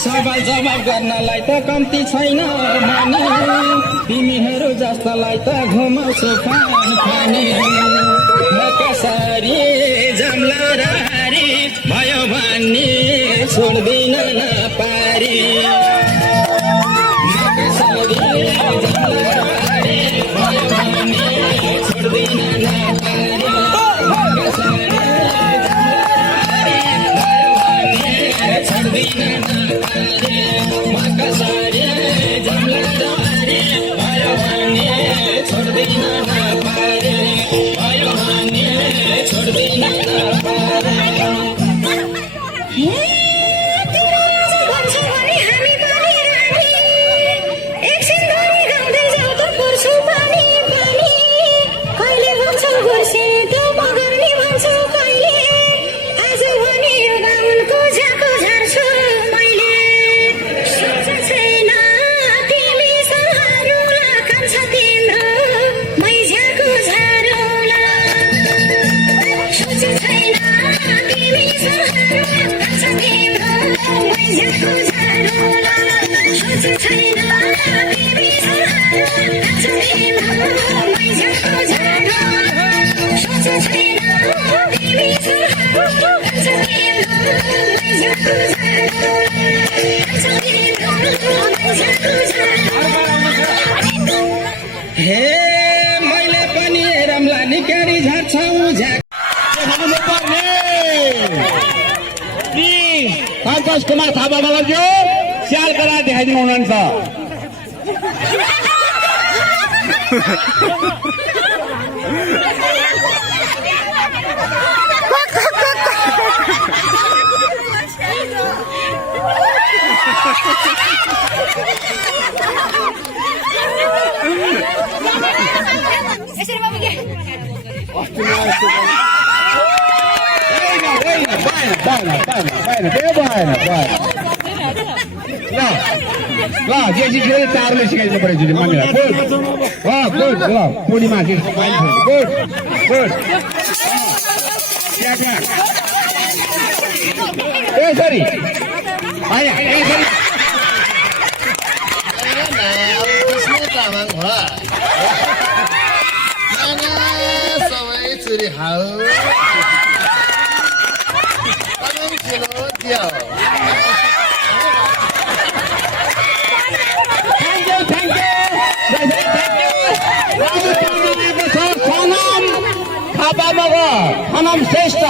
सवाल जवाब गर्नलाई त कम्ती छैन माने तिमीहरू जस्तालाई त घुमाउँछु पानी खाने कसरी जम्ला र हारी भयो भन्ने छोड्दिन नपारी कसरी जम्ला र हारी भयो भन्ने छोड्दिन नपारी कसरी हे मैले पनि रमला निकारी झार्छौ सन्तोष कुमार थापा मगरज्यू स्याल करा देखाइदिनु हुनुहुन्छ ल जेसी खेल चारले सिकाइदिनु पर्यो मम्मीलाई गुड ल पूर्णिमा गुड गुड ए सरी सबै चुरी हाउ सनम श्रेष्ठ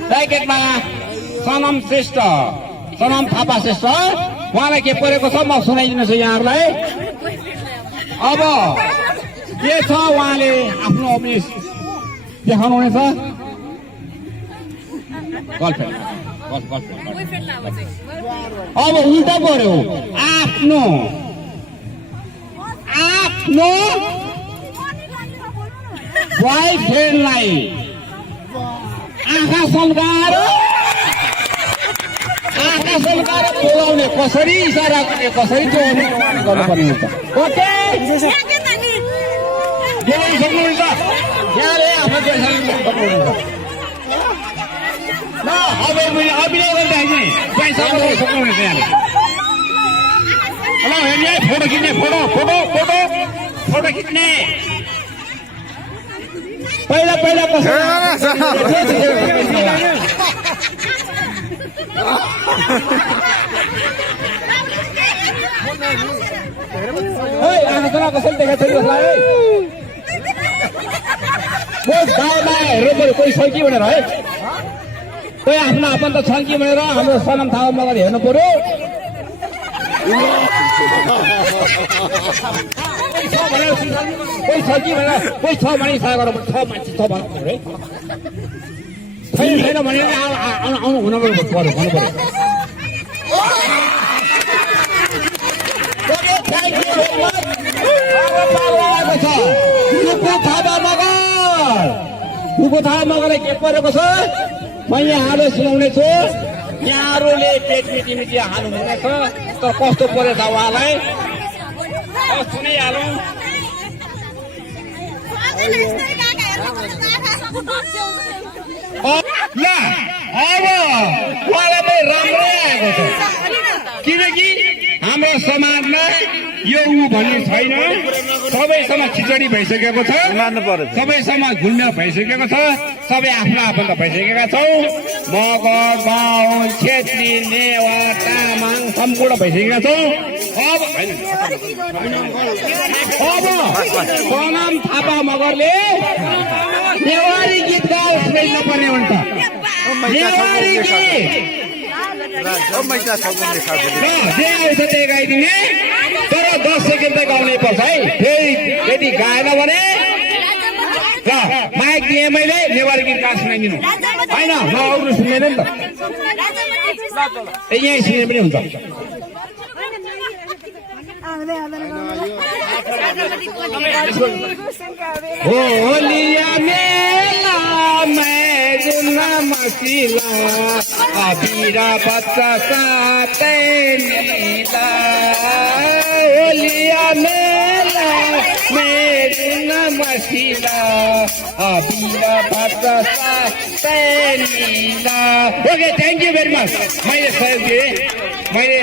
ब्राकेटमा सनम श्रेष्ठ सनम थापा श्रेष्ठ उहाँलाई के परेको छ म सुनाइदिनुहोस् यहाँहरूलाई अब के छ उहाँले आफ्नो अफिस देखाउनु हुनेछ अब उल्टा पर्यो आफ्नो बोयफ्रेन्डलाई आँखा सल्काएर बोलाउने कसरी इसारा गर्ने कसरी जोड्ने गर्नुपर्ने हुन्छ ओके सक्नुहुन्छ यहाँले आफ्नो सक्नुहुन्छ ल अब अभिनय गर्दाखेरि पैसा सक्नुहुनेछ यहाँले ल हेर्ने फोटो खिच्ने फोटो खिच्ने पहिला आँखा कसरी देखाएको छ हेर्नु कोही छ कि भनेर है कोही आफ्नो आफन्त छ कि भनेर हाम्रो सनम थापा मगर हेर्नु पर्यो कोही छ कि भनेर कोही छ भने इसारा गर्नु छ मान्छे छ भन्नु पर्यो है छैन भने आउनु हुनु पर्यो भन्नु पर्यो थापा मगरलाई के परेको छ म यहाँले सुनाउने छु यहाँहरूले पेट मिटी हाल्नु हुनेछ तर कस्तो परेछ उहाँलाई सुनाइहालौँ अब उहाँलाई राम्रै आएको छ किनकि हाम्रो समाजमा यो ऊ भन्ने छैन। सबैसँग खिचडी भइसकेको छ, सबैसँग घुलमेल भइसकेको छ, सबै आफ्नो आफन्त भइसकेका छौँ। मगर, बाहुन, छेत्री, नेवार, तामाङ सम्पूर्ण भइसकेका छौँ। अब सनम थापा मगरले नेवारी गीत गाओस् नपर्ने हुन्छ। नेवारी गीत जे आउँछ त्यही गाइदिने, तर 10 सेकेन्ड त गाउनै पर्छ है। फेरि यदि गाएन भने ल माइक दिएँ मैले, नेवारी गीत गाएर सुनाइदिनु होइन, म अरू सुन्दैन नि त, यहीँ सुने पनि हुन्छ। होलिया मेला मैं जुना मसीला अबीरा बच्चा साथे नीला। होलिया मेला मैं जुना मसीला अबीरा बच्चा साथे नीला। Okay, thank you very much. मैले सहयोग दिएँ, मैले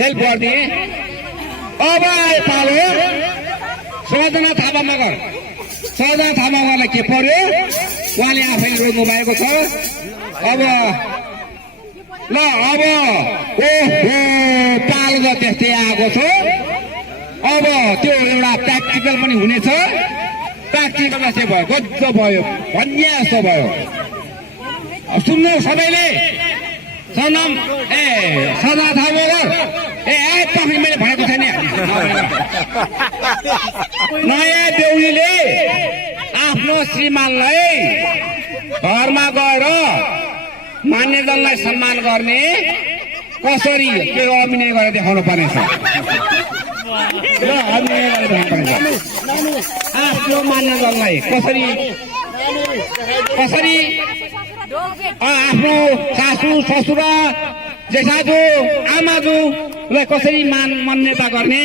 हेल्प गरिदिएँ। अब आए पालो सजना थापा मगर। सजना थापा मगरलाई के पर्यो, उहाँले आफैले रोज्नु भएको छ। अब ल अब ओहो पालो त त्यस्तै आएको छ। अब त्यो एउटा प्र्याक्टिकल पनि हुनेछ। प्र्याक्टिकल जस्तै भयो, गजब भयो, भन्या जस्तो भयो। सुन्नु सबैले, सनम सजना थापा मगर तपाईँ मैले भनेको छैन। नयाँ बेहुलीले आफ्नो श्रीमानलाई घरमा गएर मान्यजनलाई सम्मान गर्ने कसरी के अभिनय गरेर देखाउनु पर्नेछ। र अभिनय गरेर देखाउनु पर्नेछ। आफ्नो मान्यजनलाई कसरी आफ्नो सासू ससुरा जेठाजु आमाजुलाई कसरी मान्यता गर्ने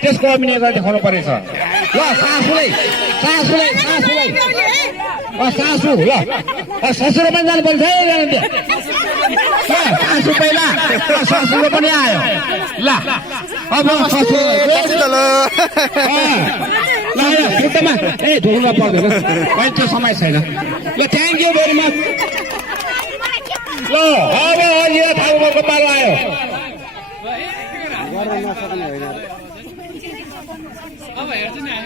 त्यसको अभिनय गरेर देखाउनु पर्नेछ। ल सासुलाई सासु ल ससुरो पनि जानु पर्छ है। सासु पहिला, ससुरो पनि आयो। ल अब ससुरो खुट्टामा ढोल्न पर्दैन, अहिले त्यो समय छैन। ल थ्याङ्क यू भेरी मच। ल अब अलिया थाउको पालो आयो।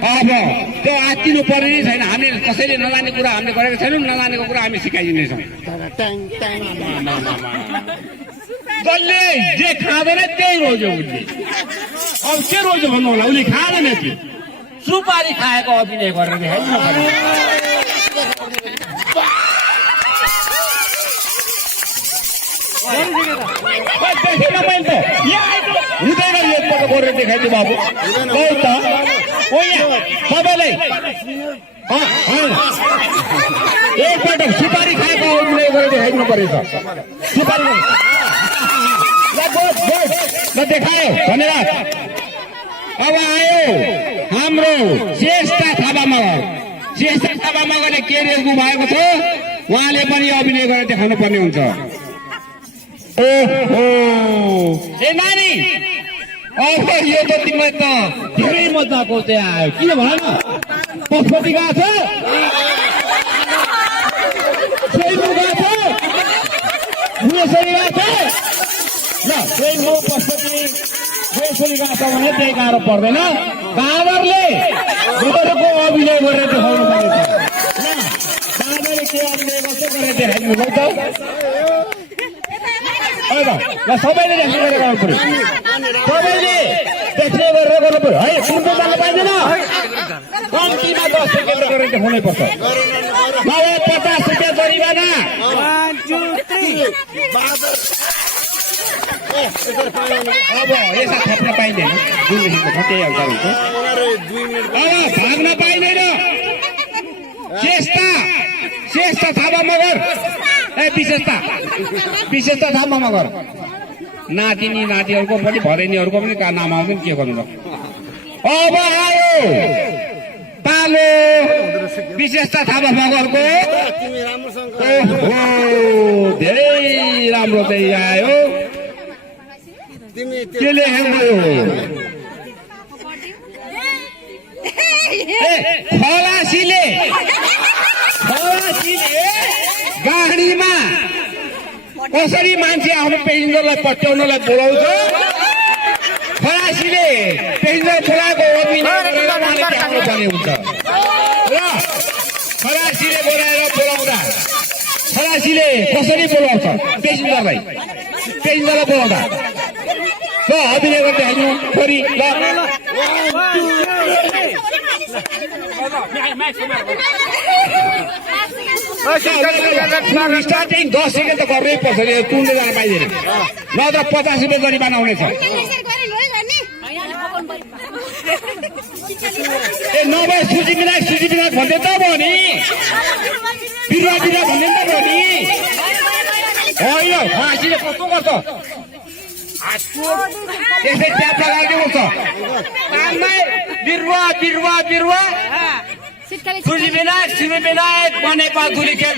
अब त्यो आत्तिनु पर्ने नै छैन। हामीले कसैले नजाने कुरा हामीले गरेको छैनौँ, नजानेको कुरा हामी सिकाइदिनेछौँ। जसले जे खाँदैन त्यही रोज्यो उसले। अब के रोज्यो भन्नु होला, उसले खाँदैन कि सुपारी खाएको अभिनय गरेर देखाउनु पर्यो। देखेन मैले त हुँदैन, एकपल्ट गरेर देखाइदियो बाबु। सबैलाई एकपल्ट सुपारी खाएको अभिनय गरेर देखाइदिनु परेछ। सुपारी देखायो, धन्यवाद। अब आयो हाम्रो श्रेष्ठ थापा मगर। श्रेष्ठ थापा मगरले के रेज्नु भएको छ, उहाँले पनि अभिनय गरेर देखाउनु पर्ने हुन्छ। ओहो ए नानी, अब यो त तिमीलाई त धेरै मजाको चाहिँ आयो। किन भन न, पशुपति गएको छ, स्वयम्भू गएको छ, भुवनेश्वरी गएको छ। ल स्वयम्भू पशुपति भुवनेश्वरी गएको छ भने त्यही गाह्रो पर्दैन। बाबरले गोरुको अभिनय गरेर देखाउनु पर्नेछ। ल बाबरले के अभिनय गर्छ गरेर देखाइदिनु भयो त। ल सबैले देख्ने गरेर गर्नु पर्यो, सबैले देख्ने गरेर गर्नु पर्यो है। सुन्नु जानु पाइँदैन, कम्तीमा 10 सेकेन्ड गरेर देखाउनै पर्छ। नभए 50 रुपियाँ जरिवाना। अब यसो थप्न पाइँदैन, 2 मिनटको थपै हाल्दा हुन्छ। अब भाग्न पाइँदैन। श्रेष्ठ थापा मगर विशेषता थापा मगर। नातिनी नातिहरूको पनि भदैनीहरूको पनि नाम आउँदैन, के गर्नु। अब आयो पालो विशेषता थापा मगरको। धेरै राम्रो चाहिँ आयो। के लेखेको खलासीले गाडीमा कसरी मान्छे आफ्नो पेसेन्जरलाई पट्याउनलाई बोलाउँछ खलासीले पेसेन्जर बोलाएको पर्ने हुन्छ र खलासीले बोलाउँदा खलासीले कसरी बोलाउँछ पेसेन्जरलाई बोलाउँदा ल अभिनय गर्दै हाल्नु छोरी ल स्टार्टिङ 10 सेकेन्ड त गर्नै पर्छ टुन्डे जान पाइँदैन नत्र 50 रुपियाँ जरिमाना हुनेछ ए नभए सूची विनायक भन्दै त भयो नि बिरुवा भन्दै त भयो नि होइन फाँसीले कस्तो गर्छ त्यसै ट्याप लगाइदिनु हुन्छ बिरुवा सूची विनायक बनेपा धुली खेल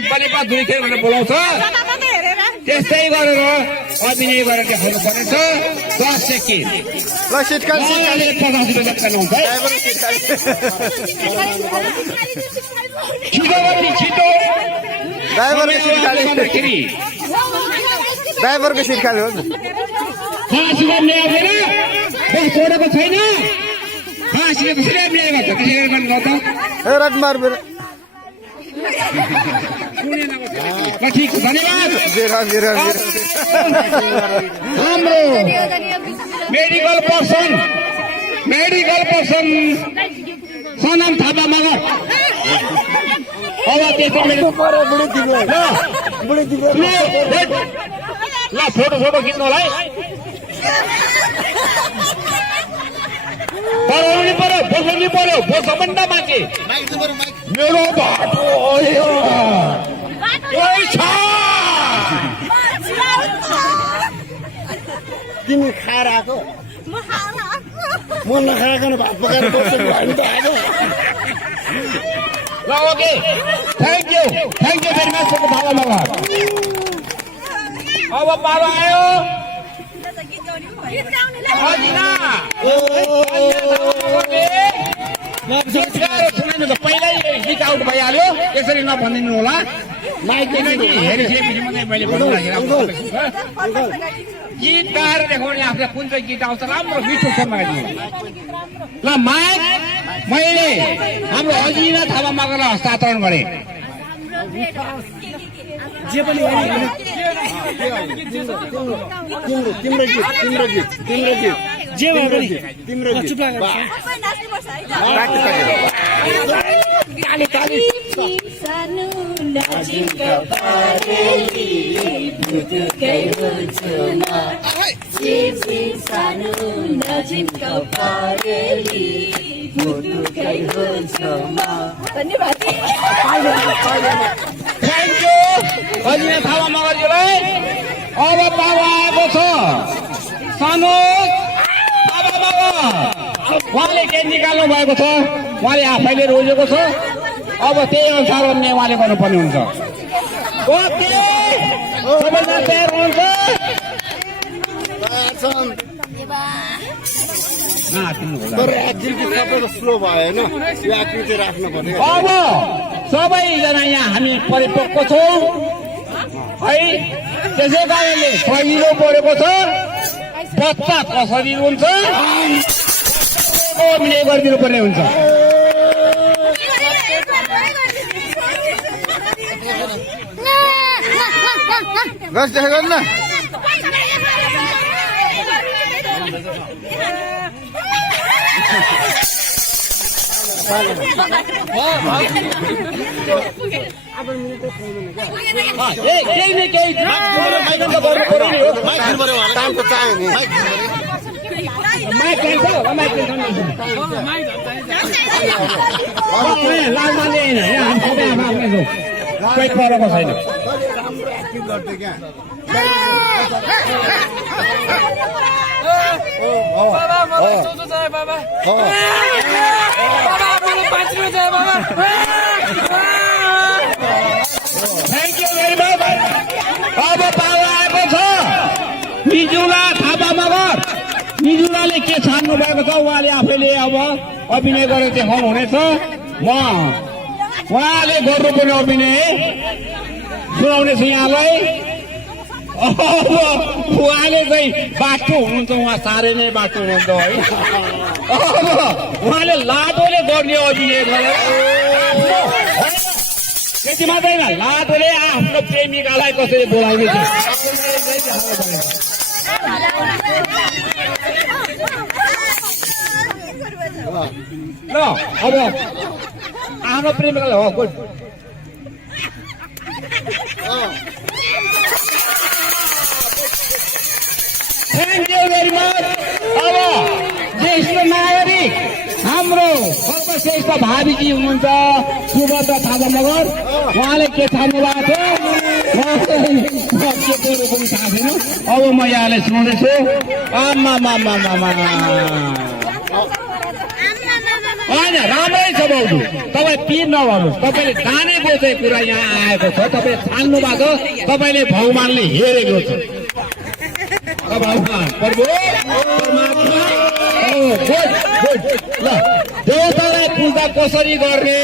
भनेर बोलाउँछ त्यस्तै गरेर अभिनय गरेर देखाउनु पर्नेछ 10 सेकेन्ड 50 रुपियाँ जति हुन्छ छिटो ड्राइभरको सिट खाली हो फाँसी गर्ने आफैले छोडेको छैन फाँसीले कसरी ल्याए गर्छ त्यसै गरी गर्नु त राजमार ठिक छ धन्यवाद हाम्रो मेडिकल पर्सन सनम थापा मगर अब त्यसो ल फोटो खिच्नु होला है बोल्नु पर्यो सबभन्दा मान्छे मेरो बाटो तिमी खाएर आएको म नखाएको भात पकाएर ल okay thank you very much Thapa Magar अब पालो आयो पहिल्यै गीत आउट भइहाल्यो यसरी नभनिदिनु होला माइक हेरिसकेपछि मात्रै मैले गीत गाएर देखाउने आफूलाई कुन चाहिँ गीत आउँछ राम्रो मिठो समाइदिनु ल माइक मैले हाम्रो अजिना थापा मगरलाई हस्तान्तरण गरेँ जे पनि तिम्रो गीत जे भए पनि तिम्रो गीत सानो नजिकको पारेली बुटुकै हुन्छु म सानो नजिकको पारेली बुटुकै हुन्छु म धन्यवाद थ्याङ्क यू अजिना थापा मगरजीलाई अब पावा आएको छ सानो थापा मगर उहाँले के निकाल्नु भएको छ उहाँले आफैले रोजेको छ अब त्यही अनुसार अन्य उहाँले गर्नुपर्ने हुन्छ ओके सबैजना तयार हुनुहुन्छ स्लो भयो होइन यो आकृति राख्नु पर्यो अब सबैजना यहाँ हामी परिपक्व छौँ है त्यसै कारणले पहिलो परेको छ बच्चा कसरी हुन्छ अभिनय गरिदिनु पर्ने हुन्छ बस देखा न केही न केही टाइम त चाहियो नि कोही परेको छैन राम्रो एक्टिङ गर्थ्यो क्या थ्याङ्क यू भेरी मच अब पावा आएको छ मिजुला थापा मगर मिजुलाले के छान्नु भएको छ उहाँले आफैले अब अभिनय गरेर देखाउनु हुनेछ उहाँले गर्नुपर्ने अभिनय सुनाउनेछु यहाँलाई अब उहाँले चाहिँ बाटो हुनुहुन्छ उहाँ साह्रै नै बाटो हुनुहुन्छ है अब उहाँले लाटोले गर्ने अभिनय गरेर त्यति मात्रै होइन लाटोले आफ्नो प्रेमिकालाई कसरी बोलाउने थियो ल अब आफ्नो प्रेमिकालाई हो good thank you very much अब ज्येष्ठ नागरिक हाम्रो सर्वश्रेष्ठ भावीजी हुनुहुन्छ सुभद्रा थापा मगर उहाँले के छान्नु भएको थियो के कुरो पनि थाहा छैन अब म यहाँलाई सुनाउँदैछु होइन राम्रै छ बाउजू तपाईँ पिर नगर्नुहोस् तपाईँले जानेको चाहिँ कुरा यहाँ आएको छ तपाईँले छान्नु भएको तपाईँले भगवान्ले हेरेको छ भगवान् प्रभु परमात्मा ल देवतालाई पूजा कसरी गर्ने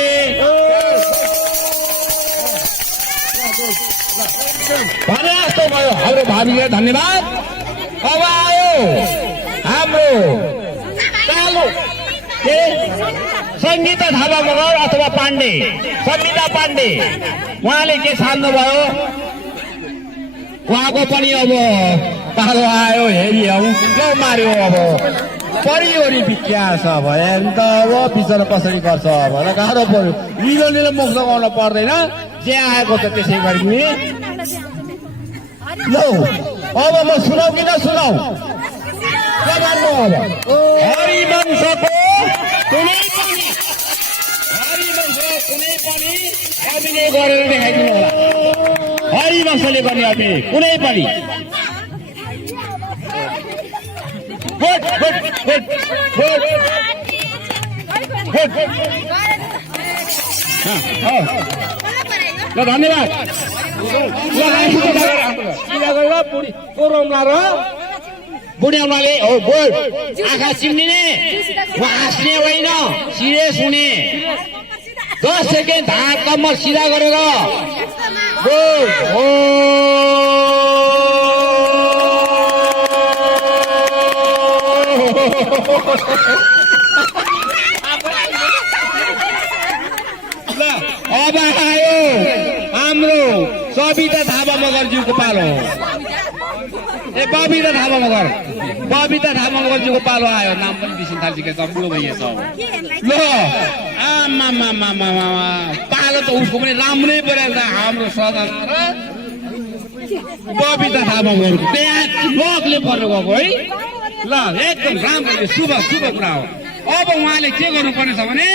भने जस्तो भयो हाम्रो भावीलाई धन्यवाद अब आयो हाम्रो कालो के सङ्गीता थापा मगर अथवा पाण्डे समिता पाण्डे उहाँले के छान्नुभयो उहाँको पनि अब पालो आयो हेरी हौ ल मार्यो अब परिवरी विख्या छ भयो नि त अब बिचरा कसरी गर्छ अब र गाह्रो पर्यो निलो मुख लगाउन पर्दैन जे आएको छ त्यसै गरी ल अब म सुनाउ कि नसुनाउ के भन्नु अब हरिवंशको कुनै पनि अभिनय गरेर देखाइदिनु होला हरिवंशले गर्ने अभिनय कुनै पनि good good good good good ल धन्यवाद बुढियामाले हो बोल आँखा चिम्लिने हाँस्ने होइन सिरियस हुने 10 सेकेन्ड हात कम्मर सिधा गरेर बोल हो अब आयो हाम्रो सबिता थापा मगरज्यूको पालो ए बबिता थापा मगरज्यूको पालो आयो नाम पनि बिर्सिन थाल्छ बुढो भइएछ ल आमा पालो त उसको पनि राम्रै परेछ हाम्रो सदन र बबिता थापा मगरको त्यहाँ लोकले पर्नु गएको है ल एकदम राम्रो शुभ कुरा हो अब उहाँले के गर्नुपर्ने छ भने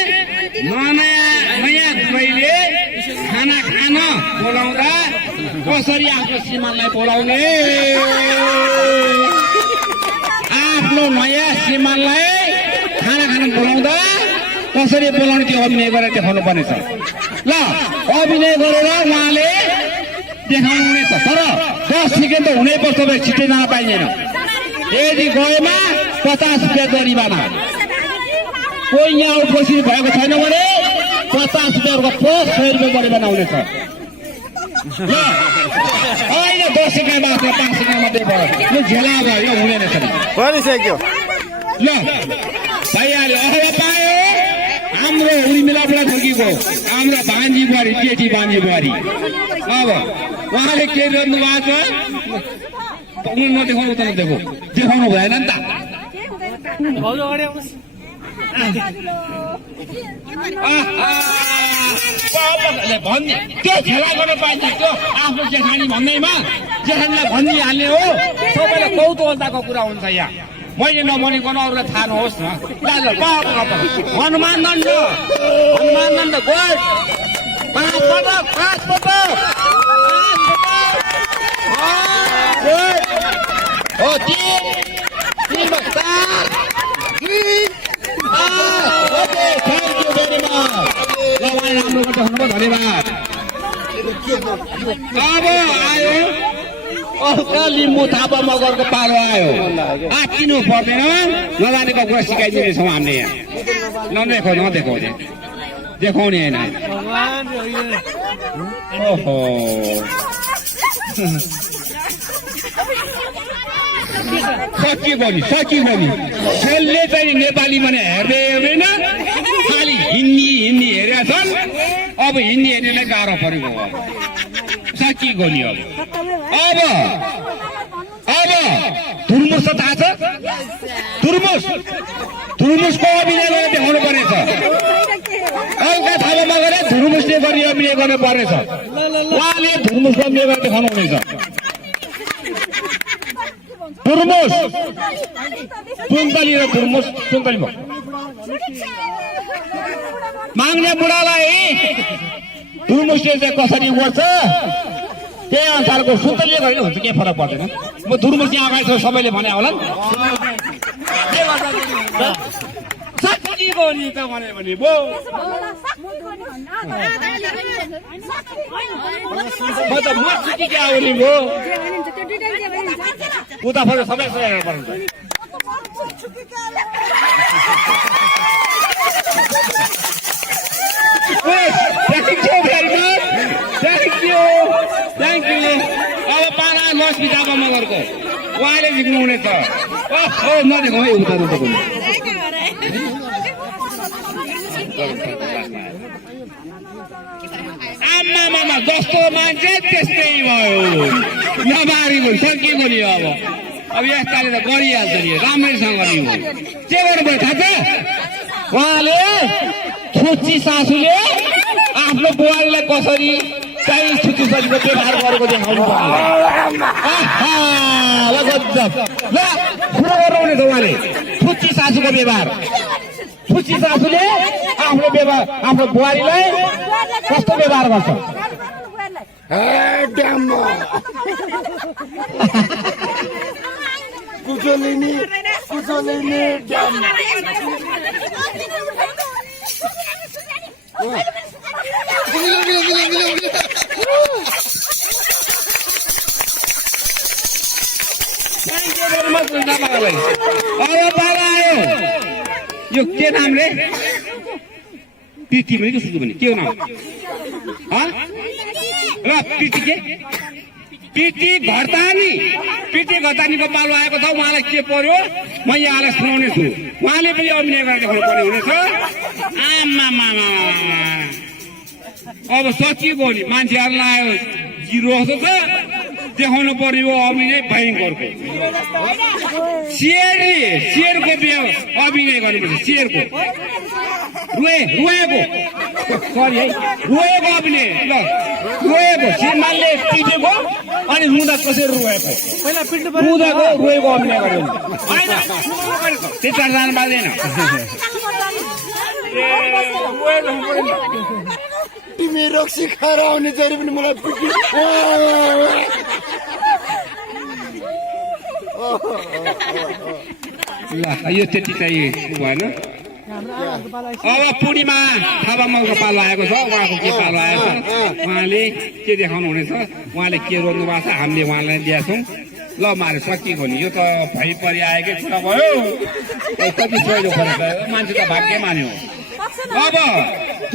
नयाँ दुवैले खाना खान बोलाउँदा कसरी आफ्नो श्रीमानलाई बोलाउने आफ्नो नयाँ श्रीमानलाई खाना खान बोलाउँदा कसरी बोलाउने त्यो अभिनय गरेर देखाउनु पर्नेछ ल अभिनय गरेर उहाँले देखाउनु हुनेछ तर 10 सेकेन्ड त हुनै पर्छ छिट्टै जान पाइँदैन यदि गएमा 50 रुपियाँ जरिवाना कोही यहाँ उपस्थित भएको छैन भने 50 रुपियाँको पोस्ट 100 रुपियाँ जरिवाना हुनेछ ल होइन 10 सेकेन्ड मात्र 5 सेकेन्ड मात्रै भयो यो झेला भयो यो हुँदैन रहेछ भनिसक्यो ल भइहाल्यो अब पायो हाम्रो उर्मिलाबाट ठोकीको हाम्रो भान्जी बुहारी केटी भान्जी बुहारी अब उहाँले के गर्नु भएको छ नदेखाउनु त देखाउनु भएन नि त भन्ने त्यो खेला गर्न पाइन्छ त्यो आफ्नो जेठानी भन्दैमा जेठानीलाई भनिहाल्ने हो सबैलाई कौतूहलताको कुरा हुन्छ यहाँ मैले नभनिकन अरूलाई थाहा नहोस् न हनुमान दण्ड गोड 5 पटक हो 3 okay thank you very much राम्रो गर्दै हुनुभयो धन्यवाद अब आयो लिम्बू थापा मगरको पालो आयो आत्तिनु पर्दैन नजानेको कुरा सिकाइदिनेछौँ हामीले यहाँ नदेखाउने देखाउने होइन ओहो सकियो नि खेलले चाहिँ नेपाली भने हेर्दैन खालि हिन्दी हेरेका छन् अब हिन्दी हेर्नेलाई गाह्रो परेको हो सकिएको नि अब धुर्मुस थाहा छ धुर्मुसको अभिनय गरेर देखाउनु पर्नेछ अल्का थापामा गएर धुर्मुसले गरी अभिनय गर्नु पर्नेछ उहाँले धुर्मुसको अभिनय गरेर देखाउनु हुनेछ धुर्मुस सुन्तली र धुर्मुस सुन्तली भयो माग्ने बुढालाई धुर्मुसले चाहिँ कसरी गर्छ त्यही अनुसारको सुन्तलीले गरेर हुन्छ के फरक पर्दैन म धुर्मुस यहाँ अगाडि छ सबैले भने होला नि नि त भने म त मस्ती के आउने भयो उता फर सबै पर्छ थ्याङ्क यू अब पारा लक्ष्मी थापा मगरको उहाँले जित्नु हुनेछ नदेखाउँ है उता आमा जस्तो मान्छे त्यस्तै भयो नबारी भयो सकिएको नि अब यस्ताले त गरिहाल्छ नि राम्रैसँग नि के गर्नुभयो थाहा छ उहाँले छुच्ची सासूले आफ्नो बुहारीलाई कसरी चाहिँ छुच्ची सासूको व्यवहार गरेको देखाउनु ल सुरु गर्नुहुनेछ उहाँले छुच्ची सासूको व्यवहार छुच्ची सासूले आफ्नो बुहारीलाई कस्तो व्यवहार गर्छ कुचोलिनी यो के नाम रे पिटी पनि के सुझु भने के हो नाम र पिटी घरतानीको पालो आएको छ उहाँलाई के पर्यो म यहाँलाई सुनाउने छु उहाँले पनि अभिनय गरेर देखाउनु पर्ने हुनेछ अब सकिएको नि मान्छेहरूलाई आयो जिरो जस्तो छ देखाउनु पर्यो अभिनय भयङ्करको शेरको अभिनय गर्नुपर्छ शेरको रुएको अभिनय ल रुएको श्रीमानले पिटेको अनि रुँदा कसरी रुएको रुँदाको रुएको अभिनय गर्यो त्यता जानु पाउँदैन तिमी रक्सी खाएर आउने जहिले पनि मलाई पिटी ल यो त्यति चाहिँ भएन अब पूर्णिमा थापा मगरको पालो आएको छ उहाँको के पालो आएको छ उहाँले के देखाउनु हुनेछ उहाँले के रोज्नु भएको छ हामीले उहाँलाई दिएका छौँ ल मारे सकिएको नि यो त भइपरि आएकै कुरा भयो कति सहिलो फरक मान्छे त भाग्य मान्यो अब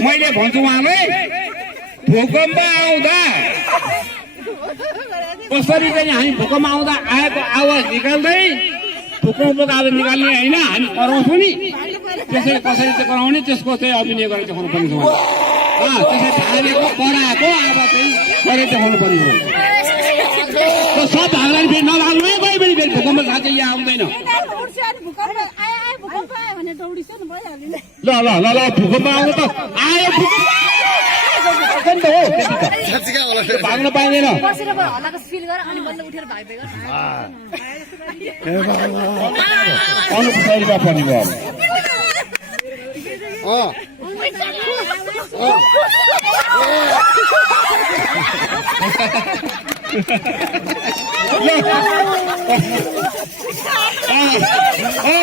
मैले भन्छु उहाँलाई भूकम्प आउँदा कसरी चाहिँ हामी भूकम्प आउँदा आएको आवाज निकाल्दै भूकम्पको आवाज निकाल्ने होइन हामी कराउँछौँ नि त्यसरी कसरी चाहिँ कराउने त्यसको चाहिँ अभिनय गरेर देखाउनु पर्ने छ त्यसरी धारेको कराएको आवाज चाहिँ गरेर देखाउनु पर्ने हो सब भागलाई फेरि नभाग्नु है कोही पनि फेरि भूकम्प साँच्चै यहाँ आउँदैन ल भूकम्प आउनु त आयो भाग्न पाइँदैन अनुपमा पर्ने भयो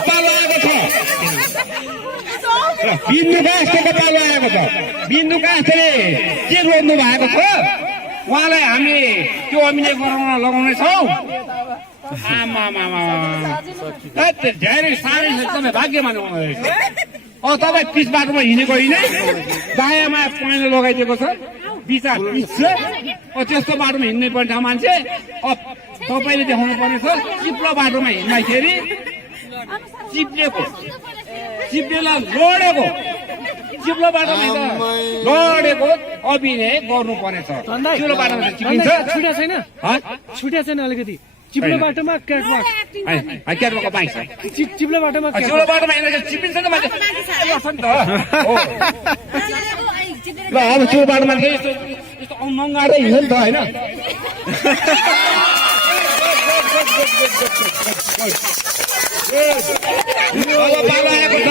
पालो आएको छ बिन्दु काष्ठको पालो आएको छ बिन्दु काष्ठले के रोज्नु भएको छ उहाँलाई हामी त्यो अभिनय गराउन लगाउनेछौँ। धेरै साह्रै तपाईँ भाग्यमान हुनुहुँदो रहेछ। तपाईँ पिच बाटोमा हिँडेको होइन, दायाँमा पहेँलो लगाइदिएको छ, बिचार पिच छ। त्यस्तो बाटोमा हिँड्नै पर्ने ठाउँ मान्छे तपाईँले देखाउनु पर्ने छ। चिप्लो बाटोमा हिँड्दाखेरि चिप्लेलाई लोडेको चिप्लो बाटोमा लडेको अभिनय गर्नुपर्नेछ। चिप्लो बाटोमा चिप्लिन्छ, छुट्या छैन छुट्या छैन अलिकति चिप्लो बाटोमा क्याटवाक क्याटवाकको बाइक छ। चिप्लो बाटोमा चिप्लो बाटोमा हिँडेर चिप्लिन्छ नि मान्छे। ल अब चिप्लो बाटोमा यस्तो यस्तो नङ्गाडै हिँड्छ नि त होइन। अब पालो आएको छ।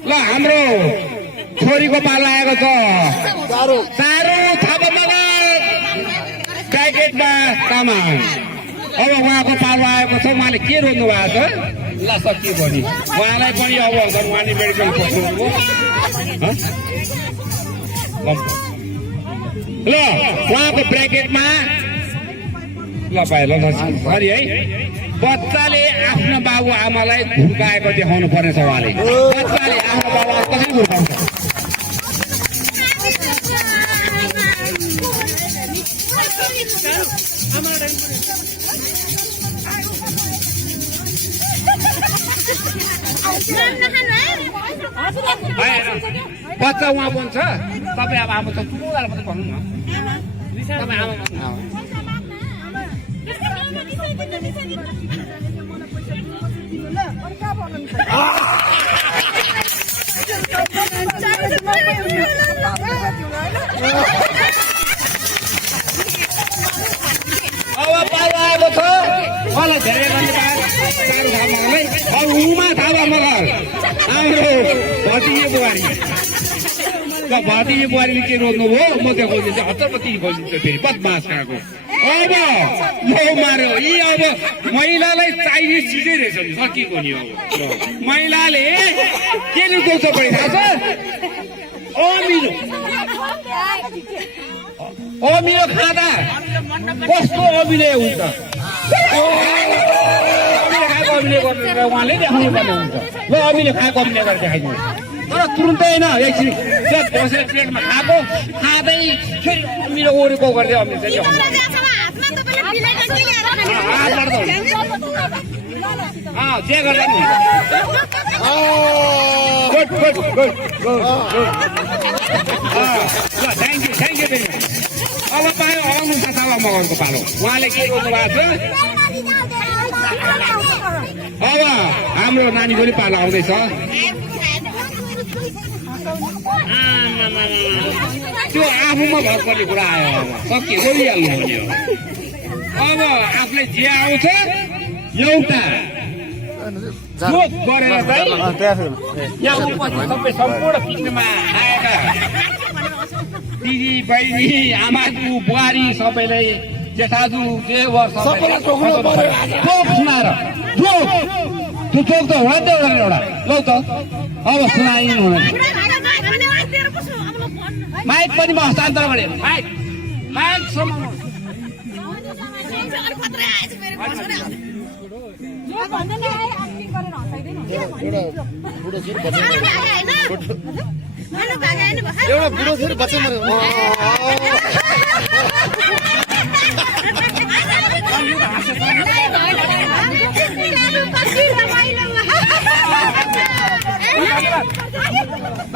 ल हाम्रो छोरीको पालो आएको छ। चारो थापा मगर ब्याकेटमा तामाङ। अब उहाँको पालो आएको छ। उहाँले के रोज्नु भएको छ? ल सकियो भने उहाँलाई पनि अब उहाँले मेडिकल पस्नुभयो। ल उहाँको ब्रेकेटमा ल पाए ल सरी है। बच्चाले आफ्नो बाबु आमालाई घुर्काएको देखाउनु पर्नेछ। उहाँले बच्चाले आफ्नो बाबु आमा कसरी घुर्काउँछ? बच्चा उहाँ बन्छ। तपाईँ अब आमा त ठुलो मात्रै भन्नु न। तपाईँ आमा अब पालो आएको छ। मलाई धेरै धन्यवाद। अब उमा थापा मगर हाम्रो भतिजी बुहारी। भतिजी बुहारीले के रोज्नुभयो? म त्यो खोजिदिन्छु। हतपत्ती खोजिदिन्छु फेरि बदमास खाएको। अब यो मार्यो यी। अब महिलालाई चाहिने चिजै रहेछ नि, सकिएको नि। अब महिलाले के लुकाउँछ पनि थाहा छ? अमिलो खाँदा कस्तो अभिनय हुन्छ? खाएको अभिनय गर्नु उहाँले देखाउनु पर्ने हुन्छ। ल अभिनय खाएको अभिनय गरेर देखाइदिनु। तर तुरुन्तै होइन, एकछिन बसेर प्लेटमा खाएको खाँदै फेरि अमिलो ओरेको गर्दै अमिलो चाहिँ जे गर्दा पनि थ्याङ्क यू भेरी मच। अब पायो आउनु थापा मगरको पालो। उहाँले के गर्नु भएको छ? अब हाम्रो नानीको पनि पालो आउँदैछ। त्यो आफूमा भर पर्ने कुरा आयो। अब सकियो, बोलिहाल्नु हुने हो। अब आफूले जे आउँछ एउटा जोक गरेर चाहिँ यहाँ उपस्थित सबै सम्पूर्ण पिकमा आएका दिदी बहिनी आमाजु बुहारी सबैलाई जेठाजु देवर सबैलाई जोक सुनाएर त्यो जोक त हो नि एउटा। लौ त अब सुनाइनु हुँदैन। माइक पनि म हस्तान्तरण गरेँ। माइक समाउनु। एउटा बुढो थियो बच्चा मऱ्यो।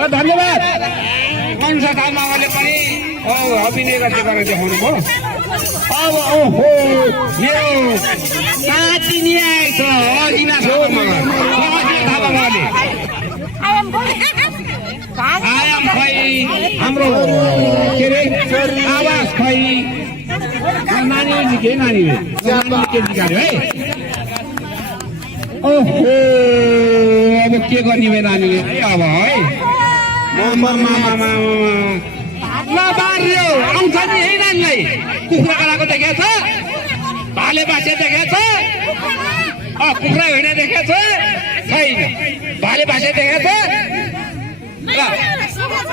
धन्यवाद। अनुसा थापाले पनि अभिनय गर्दै गरेर देखाउनु भयो। अब ओहो मेरो साथी आएछ अजिना थापा मगर। आयाम खै हाम्रो के अरे आवाज खै नानीले के नानीले के सिकायो है? ओहो अब के गर्ने भयो नानीले है? अब है बार्यो आउँछ नि है नानीलाई। कुखुरा कराएको देखेको छ? भाले बासे देखेको छ? कुखुरा हिँड्ने देखेको छ? छैन। भाले बासे देखेको छ?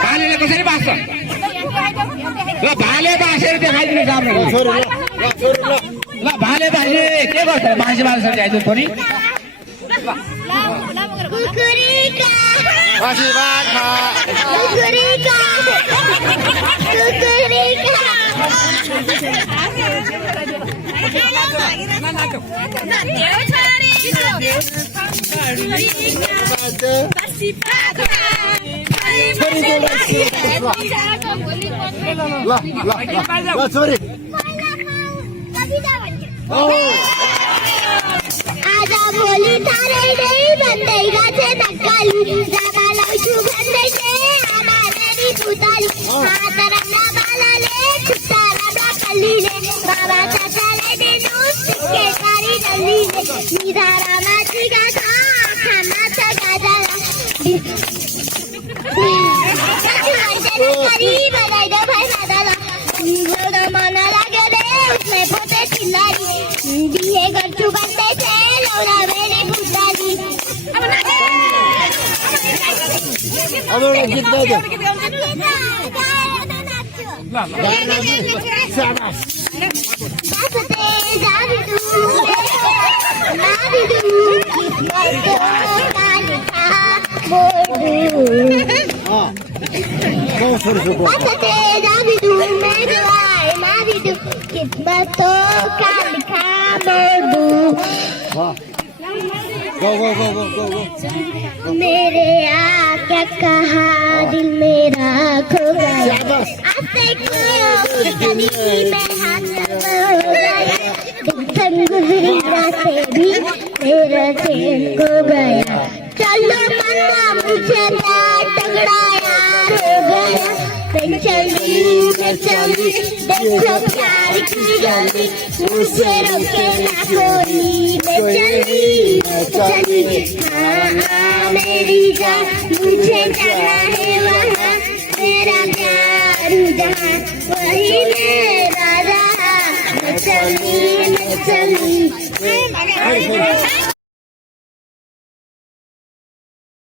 भालेले कसरी बाँच्छ? ल भाले बाँसेर देखाइदिनु राम्रो ल भाले बाँसे के गर्छ बाँसे बाँसेर ल्याइदिनु छोरी कुकुरीका बाँसी बाखा कुकुरीका ल छोरी आज भोलि थारै नै भन्दै गथे नक्कली जामा लाउँछु भन्दै आमा रेडी पुतली हात राम्रा बालाले खुट्टा राम्रा कल्लीले बाबा चाचाले दिनु टिके गरी डल्लीले निधारामा टिका छ आँखामा छ गाजला गरी बजाइदो भाइ मादला गाउन मन लाग्यो रे उसले पोते चिल्लारी बिहे गर्छु भन्दै लौरा बेरी पुतली अब एउटा गीत गाइदियो मेरे आका कहा दिल मेरा खो गया आते को कली में हाथ हो गया दिन गुजरी रातें भी मेरा चैन खो गया चलो मन्ना मुझे ना तगड़ा यार हो गया मैं चली देखो प्यार की गली मुझसे रोके ना कोई मैं चली हाँ मेरी जान मुझे जाना है वहाँ मेरा प्यार जहाँ वही मेरा रहा मैं चली